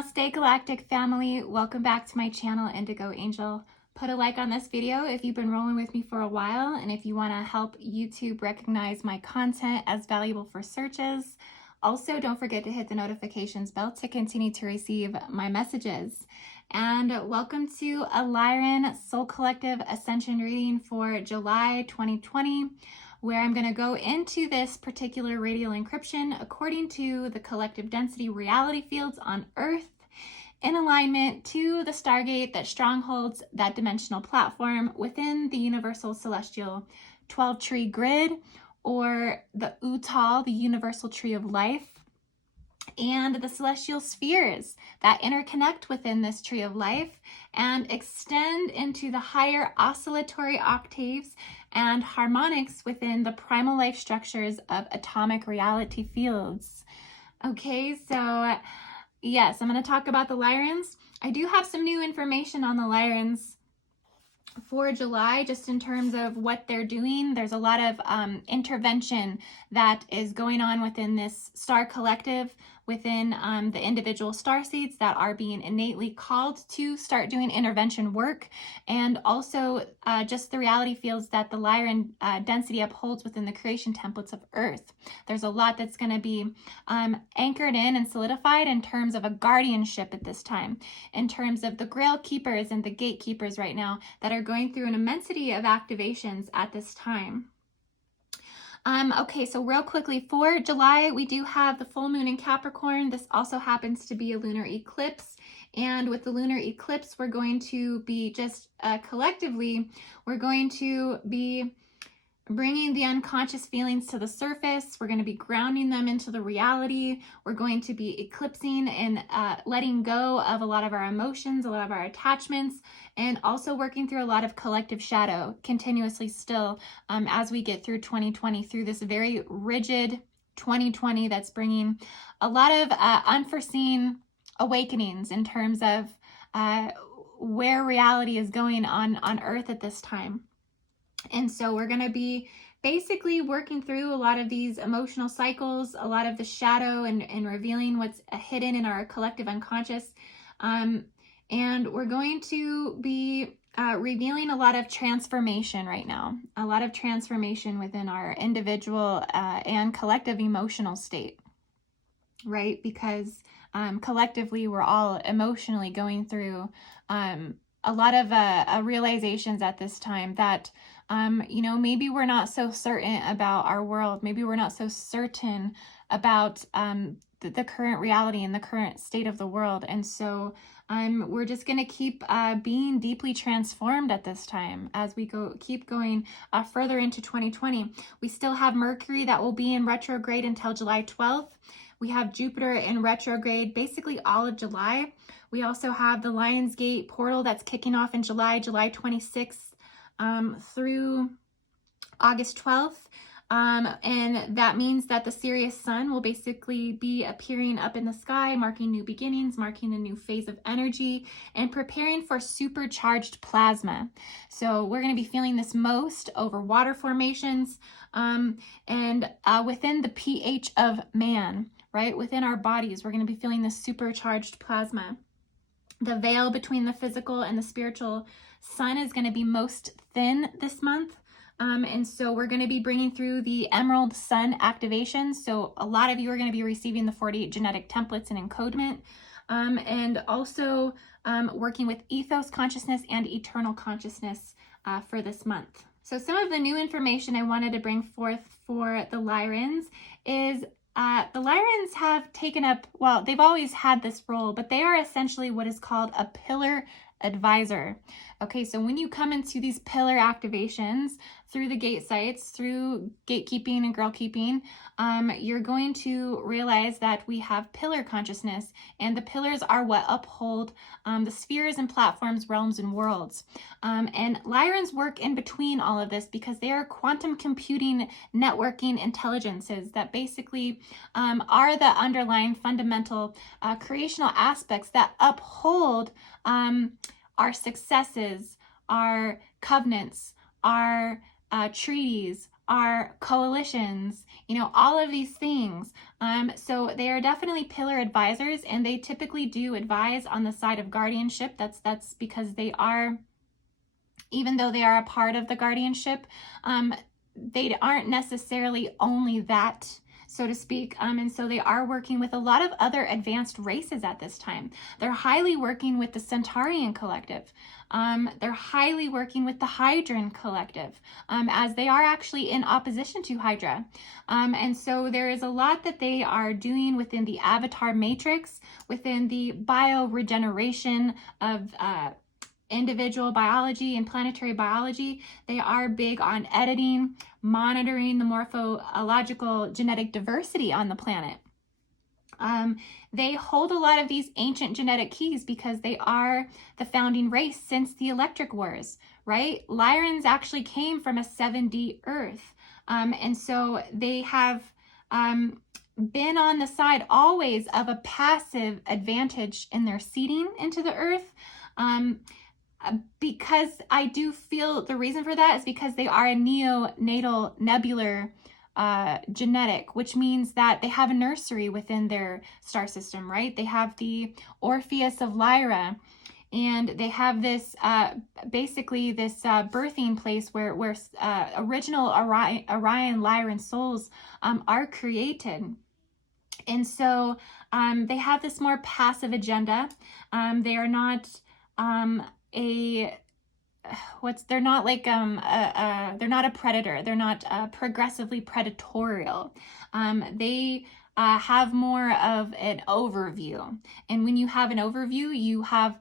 Namaste Galactic family, welcome back to my channel Indigo Angel. Put a like on this video if you've been rolling with me for a while and if you want to help YouTube recognize my content as valuable for searches. Also, don't forget to hit the notifications bell to continue to receive my messages. And welcome to a Lyran Soul Collective Ascension reading for July 2020. Where I'm going to go into this particular radial encryption according to the collective density reality fields on Earth in alignment to the Stargate that strongholds that dimensional platform within the Universal Celestial 12-tree grid, or the Utal, the Universal Tree of Life, and the celestial spheres that interconnect within this tree of life and extend into the higher oscillatory octaves and harmonics within the primal life structures of atomic reality fields. Okay, so yes, I'm going to talk about the Lyrans. I do have some new information on the Lyrans for July, just in terms of what they're doing. There's a lot of intervention that is going on within this star collective, within the individual starseeds that are being innately called to start doing intervention work, and also just the reality fields that the Lyran density upholds within the creation templates of Earth. There's a lot that's going to be anchored in and solidified in terms of a guardianship at this time, in terms of the Grail Keepers and the Gatekeepers right now that are going through an immensity of activations at this time. Okay, so real quickly, for July, we do have the full moon in Capricorn. This also happens to be a lunar eclipse. And with the lunar eclipse, we're going to be just collectively, we're going to be bringing the unconscious feelings to the surface. We're going to be grounding them into the reality. We're going to be eclipsing and letting go of a lot of our emotions, a lot of our attachments, and also working through a lot of collective shadow continuously still as we get through 2020, through this very rigid 2020 that's bringing a lot of unforeseen awakenings in terms of where reality is going on Earth at this time. And so we're going to be basically working through a lot of these emotional cycles, a lot of the shadow, and revealing what's hidden in our collective unconscious. And we're going to be revealing a lot of transformation right now, a lot of transformation within our individual and collective emotional state, right? Because collectively we're all emotionally going through a lot of realizations at this time that maybe we're not so certain about our world. Maybe we're not so certain about the current reality and the current state of the world. And so we're just going to keep being deeply transformed at this time as we keep going further into 2020. We still have Mercury that will be in retrograde until July 12th. We have Jupiter in retrograde basically all of July. We also have the Lion's Gate portal that's kicking off in July 26th. Through August 12th. And that means that the Sirius sun will basically be appearing up in the sky, marking new beginnings, marking a new phase of energy, and preparing for supercharged plasma. So we're going to be feeling this most over water formations and within the pH of man, right? Within our bodies, we're going to be feeling this supercharged plasma. The veil between the physical and the spiritual sun is going to be most thin this month. And so we're going to be bringing through the Emerald Sun activation. So a lot of you are going to be receiving the 48 genetic templates and encodement. And also working with ethos consciousness and eternal consciousness for this month. So some of the new information I wanted to bring forth for the Lyrans is the Lyrans have taken up, well, they've always had this role, but they are essentially what is called a pillar advisor. Okay, so when you come into these pillar activations through the gate sites, through gatekeeping and girl keeping, you're going to realize that we have pillar consciousness, and the pillars are what uphold the spheres and platforms, realms, and worlds. And Lyrans work in between all of this because they are quantum computing networking intelligences that basically are the underlying fundamental creational aspects that uphold our successes, our covenants, our treaties, are coalitions, you know, all of these things. So they are definitely pillar advisors, and they typically do advise on the side of guardianship. That's because they are, even though they are a part of the guardianship, they aren't necessarily only that, so to speak. And so they are working with a lot of other advanced races at this time. They're highly working with the Centaurian collective. They're highly working with the Hydran collective, as they are actually in opposition to Hydra. And so there is a lot that they are doing within the avatar matrix, within the bioregeneration of individual biology and planetary biology. They are big on editing, monitoring the morphological genetic diversity on the planet. They hold a lot of these ancient genetic keys because they are the founding race since the Electric Wars, right? Lyrans actually came from a 7D Earth. And so they have been on the side always of a passive advantage in their seeding into the Earth. Because I do feel the reason for that is because they are a neonatal nebular genetic, which means that they have a nursery within their star system, right? They have the Orpheus of Lyra, and they have this basically this birthing place where original Orion Lyran souls are created. And so they have this more passive agenda. They are not they're not like they're not a predator. They're not progressively predatorial. They have more of an overview, and when you have an overview, you have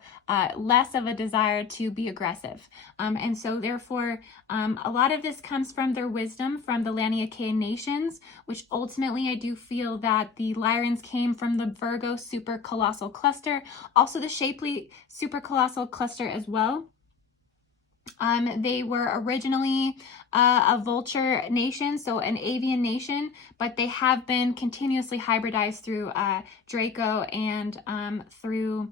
less of a desire to be aggressive. And so therefore a lot of this comes from their wisdom from the Laniacean nations, which ultimately I do feel that the Lyrans came from the Virgo supercolossal cluster, also the Shapley supercolossal cluster as well. They were originally a vulture nation, so an avian nation, but they have been continuously hybridized through Draco and through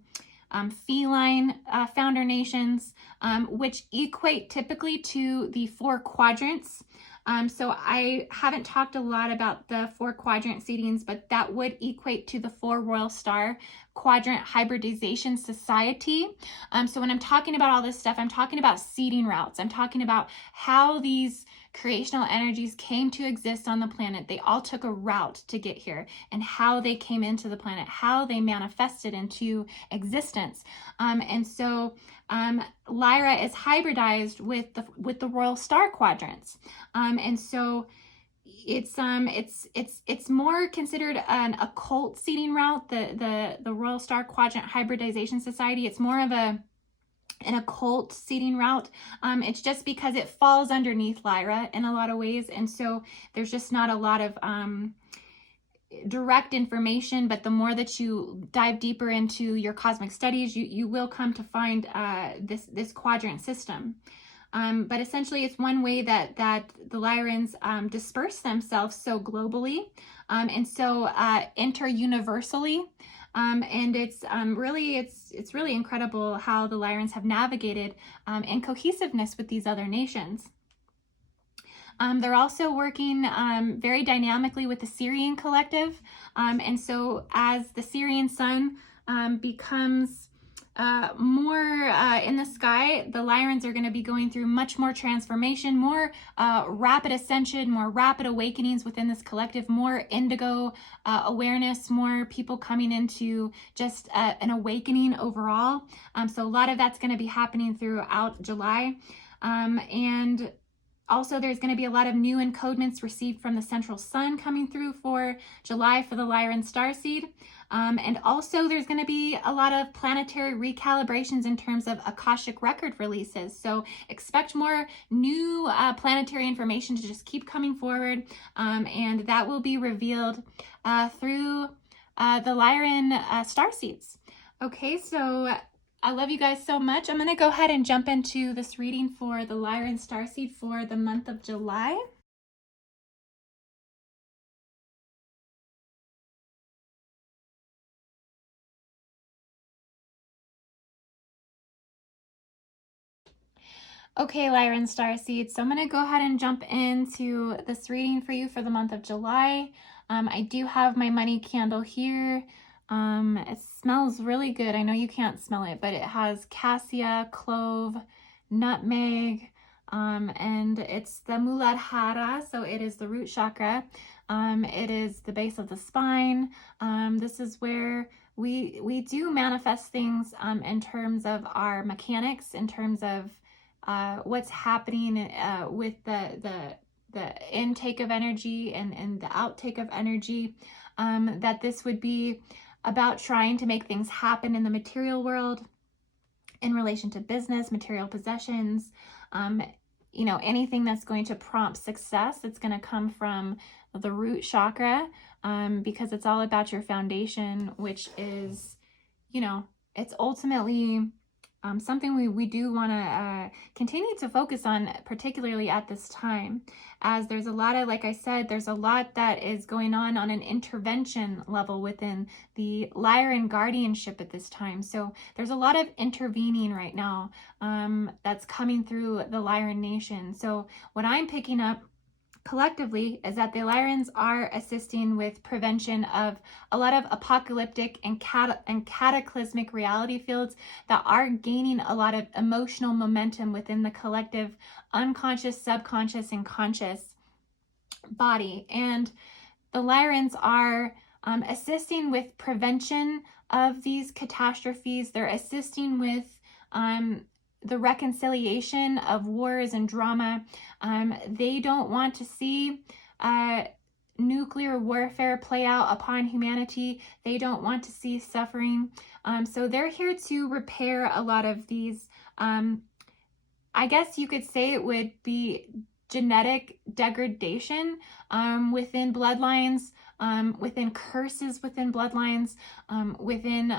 feline founder nations, which equate typically to the 4 quadrants. So I haven't talked a lot about the 4 quadrant seedings, but that would equate to the 4 royal star quadrant hybridization society. So when I'm talking about all this stuff, I'm talking about seeding routes. I'm talking about how these creational energies came to exist on the planet. They all took a route to get here, and how they came into the planet, how they manifested into existence. And so Lyra is hybridized with the royal star quadrants. And so it's more considered an occult seeding route, the Royal Star Quadrant Hybridization Society. It's more of an occult seeding route. It's just because it falls underneath Lyra in a lot of ways, and so there's just not a lot of direct information. But the more that you dive deeper into your cosmic studies, you will come to find this quadrant system. But essentially, it's one way that the Lyrans disperse themselves so globally and so inter-universally. And it's really incredible how the Lyrans have navigated in cohesiveness with these other nations. They're also working very dynamically with the Syrian collective. And so as the Syrian sun becomes more in the sky, the Lyrans are going to be going through much more transformation, more rapid ascension, more rapid awakenings within this collective, more indigo awareness, more people coming into just an awakening overall. So a lot of that's going to be happening throughout July. And also, there's going to be a lot of new encodements received from the central sun coming through for July for the Lyran Starseed. And also, there's going to be a lot of planetary recalibrations in terms of Akashic record releases. So expect more new planetary information to just keep coming forward. And that will be revealed through the Lyran Starseeds. Okay, so I love you guys so much. I'm going to go ahead and jump into this reading for the Lyran Starseed for the month of July. Okay, Lyran Starseed, so I'm going to go ahead and jump into this reading for you for the month of July. I do have my money candle here. It smells really good. I know you can't smell it, but it has cassia, clove, nutmeg, and it's the Muladhara, so it is the root chakra. It is the base of the spine. This is where we do manifest things in terms of our mechanics, in terms of what's happening with the intake of energy and the outtake of energy, that this would be about trying to make things happen in the material world in relation to business, material possessions, you know, anything that's going to prompt success. It's going to come from the root chakra, because it's all about your foundation, which is, you know, it's ultimately something we do want to continue to focus on, particularly at this time, as there's a lot of, like I said, there's a lot that is going on an intervention level within the Lyran guardianship at this time. So there's a lot of intervening right now that's coming through the Lyran nation. So what I'm picking up collectively is that the Lyrans are assisting with prevention of a lot of apocalyptic and cataclysmic reality fields that are gaining a lot of emotional momentum within the collective unconscious, subconscious, and conscious body. And the Lyrans are assisting with prevention of these catastrophes. They're assisting with the reconciliation of wars and drama. They don't want to see nuclear warfare play out upon humanity. They don't want to see suffering. So they're here to repair a lot of these, I guess you could say it would be genetic degradation within bloodlines, within curses within bloodlines, within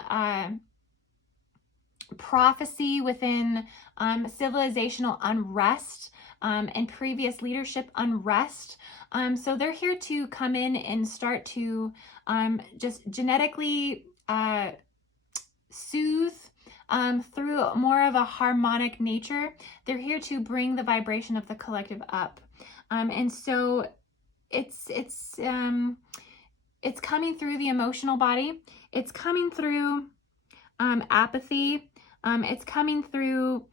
prophecy, within civilizational unrest, and previous leadership unrest. So they're here to come in and start to just genetically soothe through more of a harmonic nature. They're here to bring the vibration of the collective up. And so it's coming through the emotional body. It's coming through apathy. It's coming through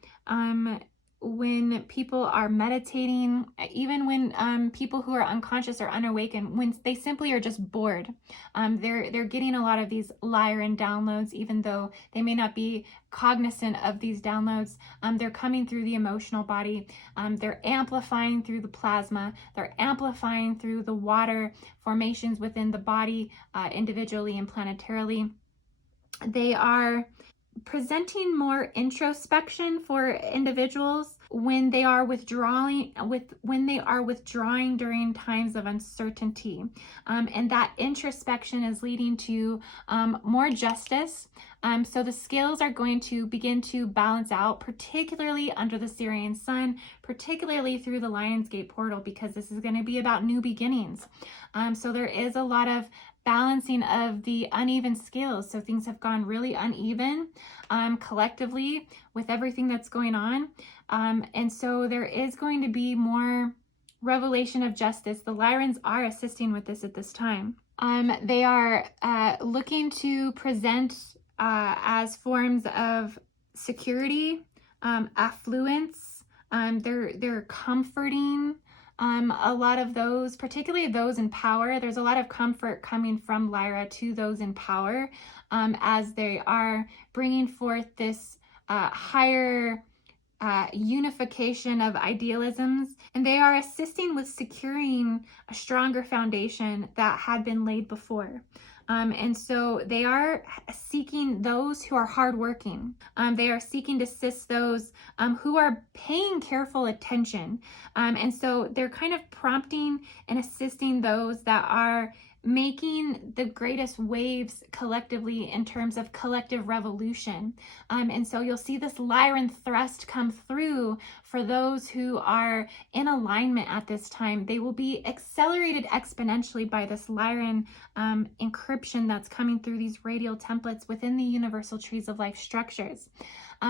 when people are meditating, even when people who are unconscious or unawakened, when they simply are just bored. They're getting a lot of these Lyran downloads, even though they may not be cognizant of these downloads. They're coming through the emotional body. They're amplifying through the plasma. They're amplifying through the water formations within the body, individually and planetarily. They are presenting more introspection for individuals when they are withdrawing during times of uncertainty, and that introspection is leading to more justice. So the scales are going to begin to balance out, particularly under the Syrian sun, particularly through the Lionsgate portal, because this is going to be about new beginnings. So there is a lot of balancing of the uneven scales. So things have gone really uneven collectively with everything that's going on. And so there is going to be more revelation of justice. The Lyrans are assisting with this at this time. They are looking to present as forms of security, affluence. They're comforting a lot of those, particularly those in power. There's a lot of comfort coming from Lyra to those in power, as they are bringing forth this higher unification of idealisms, and they are assisting with securing a stronger foundation that had been laid before. And so they are seeking those who are hardworking. They are seeking to assist those who are paying careful attention. And so they're kind of prompting and assisting those that are making the greatest waves collectively in terms of collective revolution. And so you'll see this Lyran thrust come through for those who are in alignment at this time. They will be accelerated exponentially by this Lyran encryption that's coming through these radial templates within the universal trees of life structures.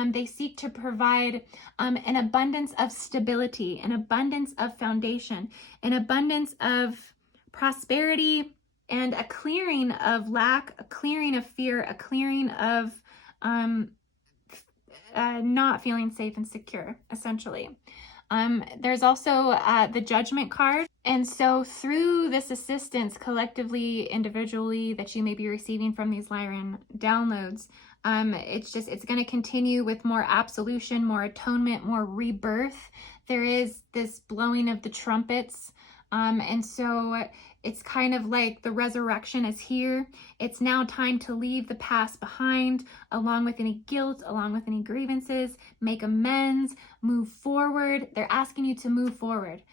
They seek to provide an abundance of stability, an abundance of foundation, an abundance of prosperity, and a clearing of lack, a clearing of fear, a clearing of not feeling safe and secure, essentially. There's also the Judgment card. And so through this assistance, collectively, individually, that you may be receiving from these Lyran downloads, it's going to continue with more absolution, more atonement, more rebirth. There is this blowing of the trumpets. And so it's kind of like the resurrection is here. It's now time to leave the past behind, along with any guilt, along with any grievances, make amends, move forward. They're asking you to move forward.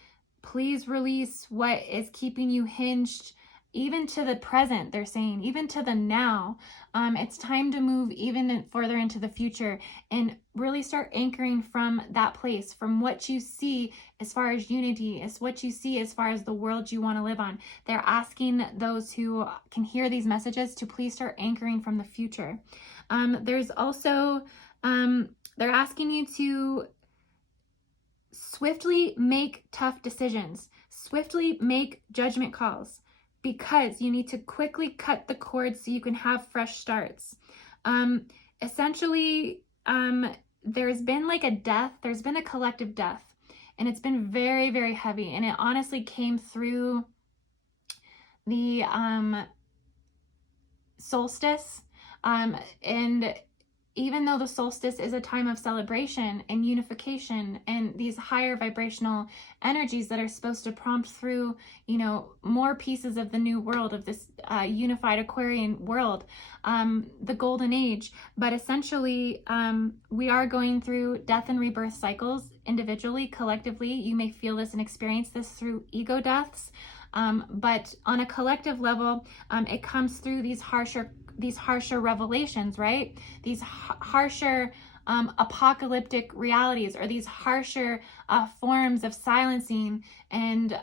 Please release what is keeping you hinged, even to the present, they're saying, even to the now. It's time to move even further into the future and really start anchoring from that place, from what you see as far as unity, as what you see as far as the world you want to live on. They're asking those who can hear these messages to please start anchoring from the future. There's also, they're asking you to swiftly make tough decisions, swiftly make judgment calls, because you need to quickly cut the cord so you can have fresh starts. Essentially, there's been like a death, there's been a collective death, and it's been very, very heavy. And it honestly came through the solstice. And even though the solstice is a time of celebration and unification and these higher vibrational energies that are supposed to prompt through, you know, more pieces of the new world, of this unified Aquarian world, the golden age. But essentially, we are going through death and rebirth cycles individually, collectively. You may feel this and experience this through ego deaths. But on a collective level, it comes through these harsher revelations, right? These harsher apocalyptic realities, or these harsher forms of silencing and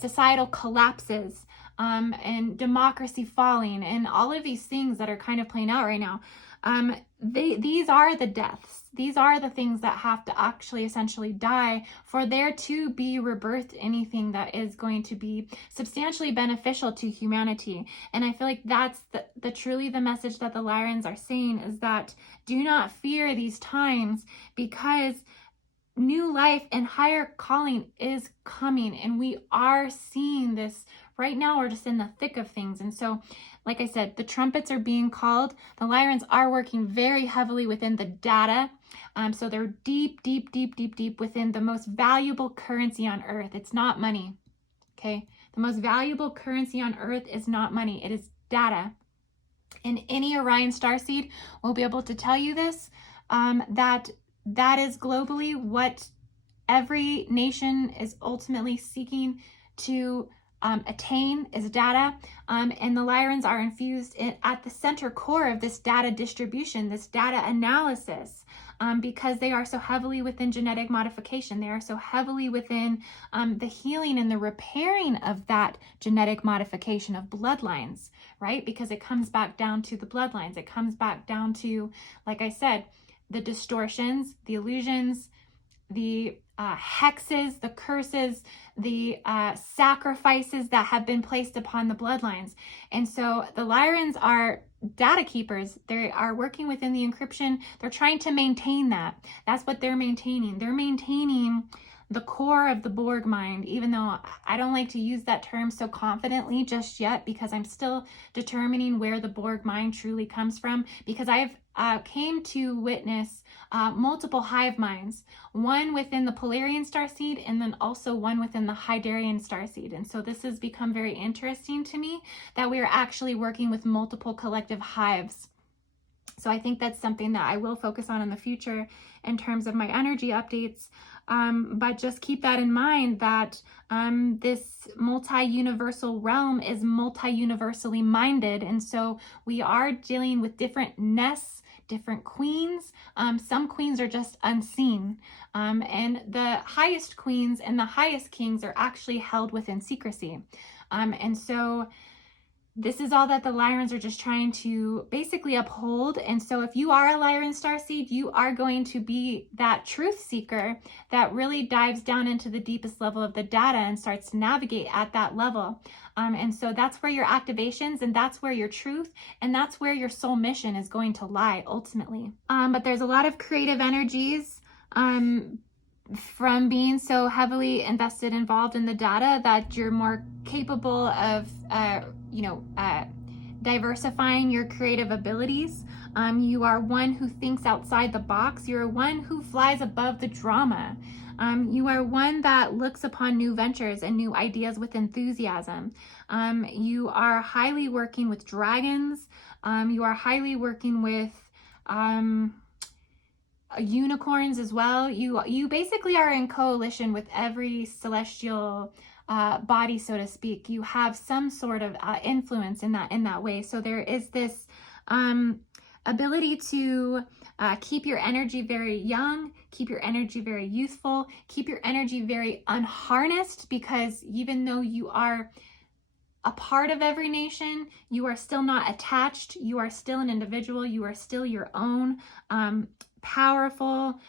societal collapses, and democracy falling, and all of these things that are kind of playing out right now. These are the deaths. These are the things that have to actually essentially die for there to be rebirthed anything that is going to be substantially beneficial to humanity. And I feel like that's the truly the message that the Lyrans are saying, is that do not fear these times, because new life and higher calling is coming. And we are seeing this right now. We're just in the thick of things. And so, like I said, the trumpets are being called. The Lyrans are working very heavily within the data. So they're deep within the most valuable currency on earth. It's not money, okay? The most valuable currency on earth is not money. It is data. And any Orion Starseed will be able to tell you this, that is globally what every nation is ultimately seeking to attain, is data. And the Lyrans are infused at the center core of this data distribution, this data analysis, because they are so heavily within genetic modification. They are so heavily within the healing and the repairing of that genetic modification of bloodlines, right? Because it comes back down to the bloodlines. It comes back down to, like I said, the distortions, the illusions, the hexes, the curses, the sacrifices that have been placed upon the bloodlines. And so the Lyrans are data keepers. They are working within the encryption. They're trying to maintain that. That's what they're maintaining. They're maintaining the core of the Borg mind, even though I don't like to use that term so confidently just yet, because I'm still determining where the Borg mind truly comes from, because I've came to witness multiple hive minds, one within the Polarian Starseed and then also one within the Hydarian Starseed. And so this has become very interesting to me, that we are actually working with multiple collective hives. So I think that's something that I will focus on in the future in terms of my energy updates. But just keep that in mind, that this multi-universal realm is multi-universally minded. And so we are dealing with different nests, different queens. Some queens are just unseen. And the highest queens and the highest kings are actually held within secrecy. And so this is all that the Lyrans are just trying to basically uphold. And so if you are a Lyran Starseed, you are going to be that truth seeker that really dives down into the deepest level of the data and starts to navigate at that level. And so that's where your activations, and that's where your truth, and that's where your soul mission is going to lie ultimately. But there's a lot of creative energies from being so heavily involved in the data, that you're more capable of diversifying your creative abilities. You are one who thinks outside the box. You're one who flies above the drama. You are one that looks upon new ventures and new ideas with enthusiasm. You are highly working with dragons. You are highly working with unicorns as well. You basically are in coalition with every celestial body, so to speak. You have some sort of influence in that way. So there is this ability to keep your energy very young, keep your energy very youthful, keep your energy very unharnessed, because even though you are a part of every nation, you are still not attached. You are still an individual. You are still your own powerful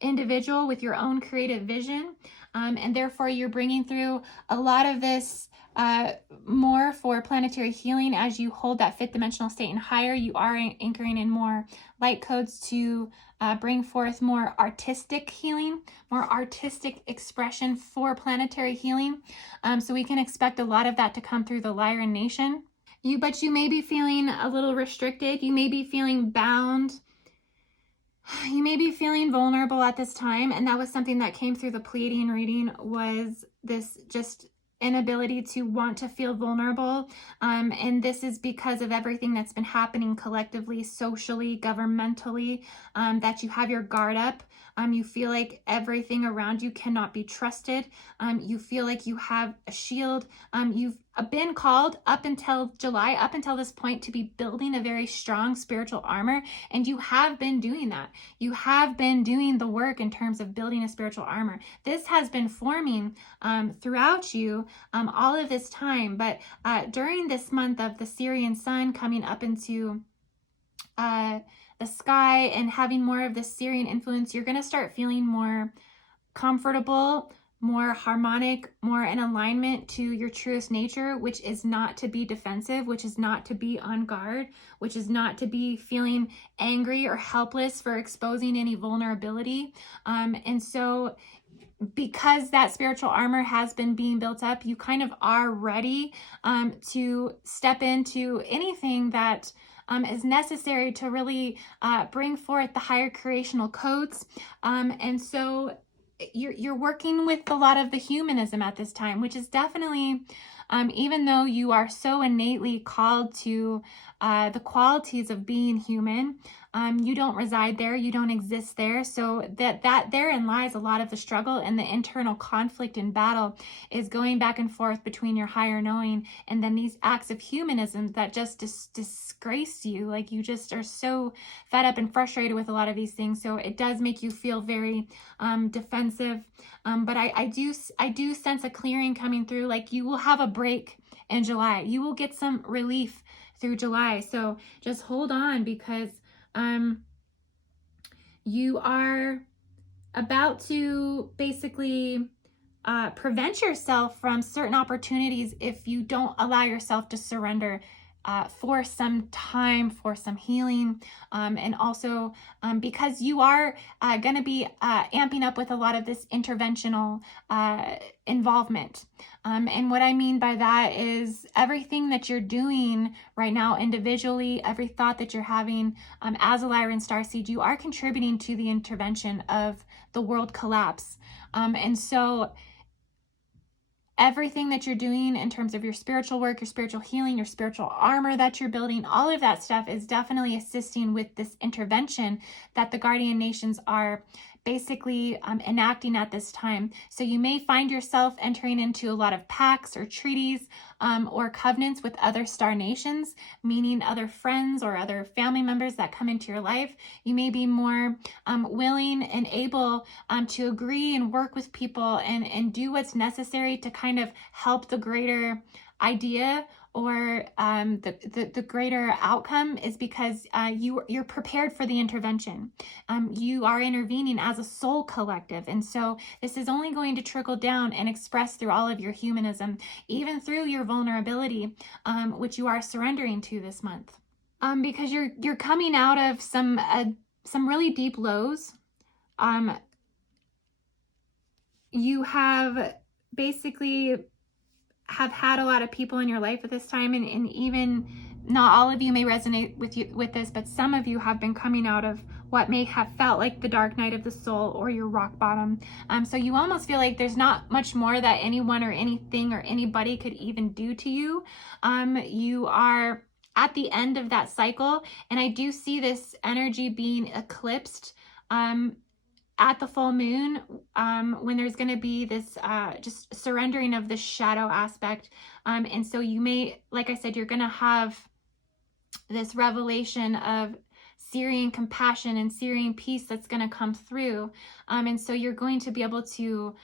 individual with your own creative vision. And therefore you're bringing through a lot of this more for planetary healing. As you hold that fifth dimensional state and higher, you are anchoring in more light codes to bring forth more artistic healing, more artistic expression for planetary healing. So we can expect a lot of that to come through the Lyran nation. But you may be feeling a little restricted. You may be feeling bound. You may be feeling vulnerable at this time, and that was something that came through the Pleiadian reading, was this just inability to want to feel vulnerable. And this is because of everything that's been happening collectively, socially, governmentally, that you have your guard up. You feel like everything around you cannot be trusted. You feel like you have a shield. You've been called up until July, up until this point, to be building a very strong spiritual armor. And you have been doing that. You have been doing the work in terms of building a spiritual armor. This has been forming throughout you all of this time. But during this month of the Syrian sun coming up into the sky and having more of the Syrian influence, you're going to start feeling more comfortable, more harmonic, more in alignment to your truest nature, which is not to be defensive, which is not to be on guard, which is not to be feeling angry or helpless for exposing any vulnerability. And so because that spiritual armor has been being built up, you kind of are ready to step into anything that is necessary to really bring forth the higher creational codes. And so you're working with a lot of the humanism at this time, which is definitely, even though you are so innately called to the qualities of being human, you don't reside there, you don't exist there. So that therein lies a lot of the struggle, and the internal conflict and battle is going back and forth between your higher knowing and then these acts of humanism that just disgrace you. Like, you just are so fed up and frustrated with a lot of these things. So it does make you feel very defensive. But I do sense a clearing coming through. Like, you will have a break in July. You will get some relief through July. So just hold on, because you are about to basically prevent yourself from certain opportunities if you don't allow yourself to surrender for some time, for some healing, and also because you are going to be amping up with a lot of this interventional involvement. And what I mean by that is everything that you're doing right now individually, every thought that you're having as a Lyran Starseed, you are contributing to the intervention of the world collapse. And so everything that you're doing in terms of your spiritual work, your spiritual healing, your spiritual armor that you're building, all of that stuff is definitely assisting with this intervention that the guardian nations are basically enacting at this time. So you may find yourself entering into a lot of pacts or treaties or covenants with other star nations, meaning other friends or other family members that come into your life. You may be more willing and able to agree and work with people and do what's necessary to kind of help the greater idea or the greater outcome, is because you're prepared for the intervention. You are intervening as a soul collective. And so this is only going to trickle down and express through all of your humanism, even through your vulnerability, which you are surrendering to this month. Because you're coming out of some really deep lows. You have basically have had a lot of people in your life at this time, and even not all of you may resonate with this, but some of you have been coming out of what may have felt like the dark night of the soul or your rock bottom. So you almost feel like there's not much more that anyone or anything or anybody could even do to you. You are at the end of that cycle, and I do see this energy being eclipsed at the full moon, when there's going to be this just surrendering of the shadow aspect. And so you may, like I said, you're going to have this revelation of Syrian compassion and Syrian peace that's going to come through. And so you're going to be able to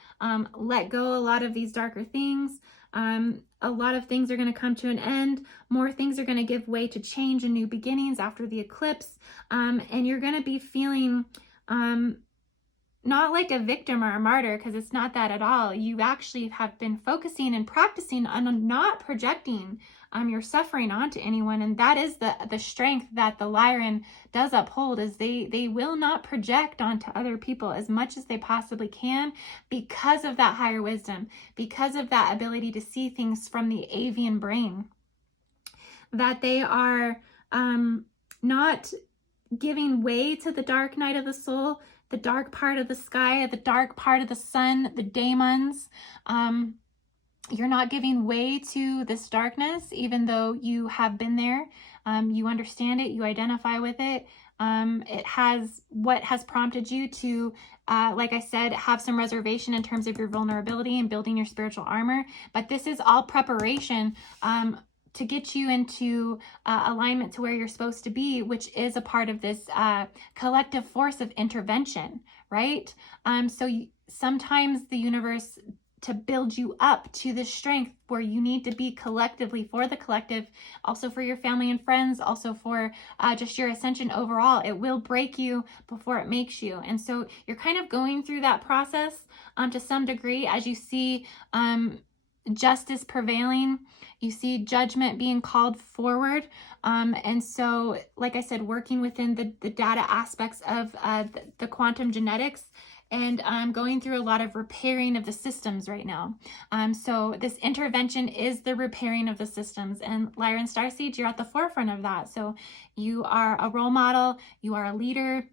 let go a lot of these darker things. A lot of things are going to come to an end. More things are going to give way to change and new beginnings after the eclipse. And you're going to be feeling not like a victim or a martyr, because it's not that at all. You actually have been focusing and practicing on not projecting your suffering onto anyone. And that is the strength that the Lyran does uphold, is they will not project onto other people as much as they possibly can, because of that higher wisdom, because of that ability to see things from the avian brain, that they are not giving way to the dark night of the soul, the dark part of the sky, the dark part of the sun, the daemons. You're not giving way to this darkness, even though you have been there. You understand it, you identify with it. It has what has prompted you to, like I said, have some reservation in terms of your vulnerability and building your spiritual armor. But this is all preparation to get you into alignment to where you're supposed to be, which is a part of this collective force of intervention, right? Sometimes the universe, to build you up to the strength where you need to be collectively for the collective, also for your family and friends, also for just your ascension overall, it will break you before it makes you. And so you're kind of going through that process to some degree as you see justice prevailing. You see judgment being called forward. And so, like I said, working within the data aspects of the quantum genetics, and going through a lot of repairing of the systems right now. So this intervention is the repairing of the systems, and Lyran Starseed, you're at the forefront of that. So you are a role model, you are a leader.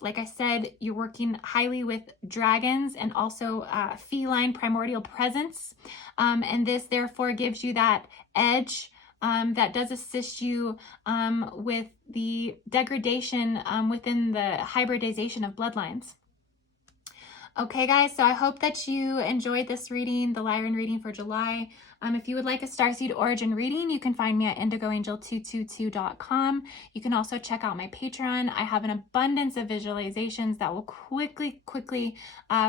Like I said, you're working highly with dragons and also feline primordial presence. And this therefore gives you that edge that does assist you with the degradation within the hybridization of bloodlines. Okay, guys, so I hope that you enjoyed this reading, the Lyran reading for July. If you would like a Starseed origin reading, you can find me at indigoangel222.com. You can also check out my Patreon. I have an abundance of visualizations that will quickly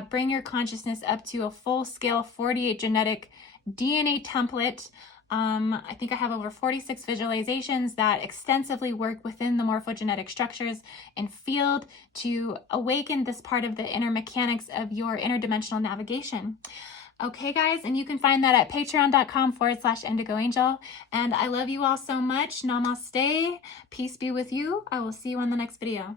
bring your consciousness up to a full-scale 48 genetic DNA template. I think I have over 46 visualizations that extensively work within the morphogenetic structures and field to awaken this part of the inner mechanics of your interdimensional navigation. Okay, guys, and you can find that at patreon.com/indigoangel. And I love you all so much. Namaste. Peace be with you. I will see you on the next video.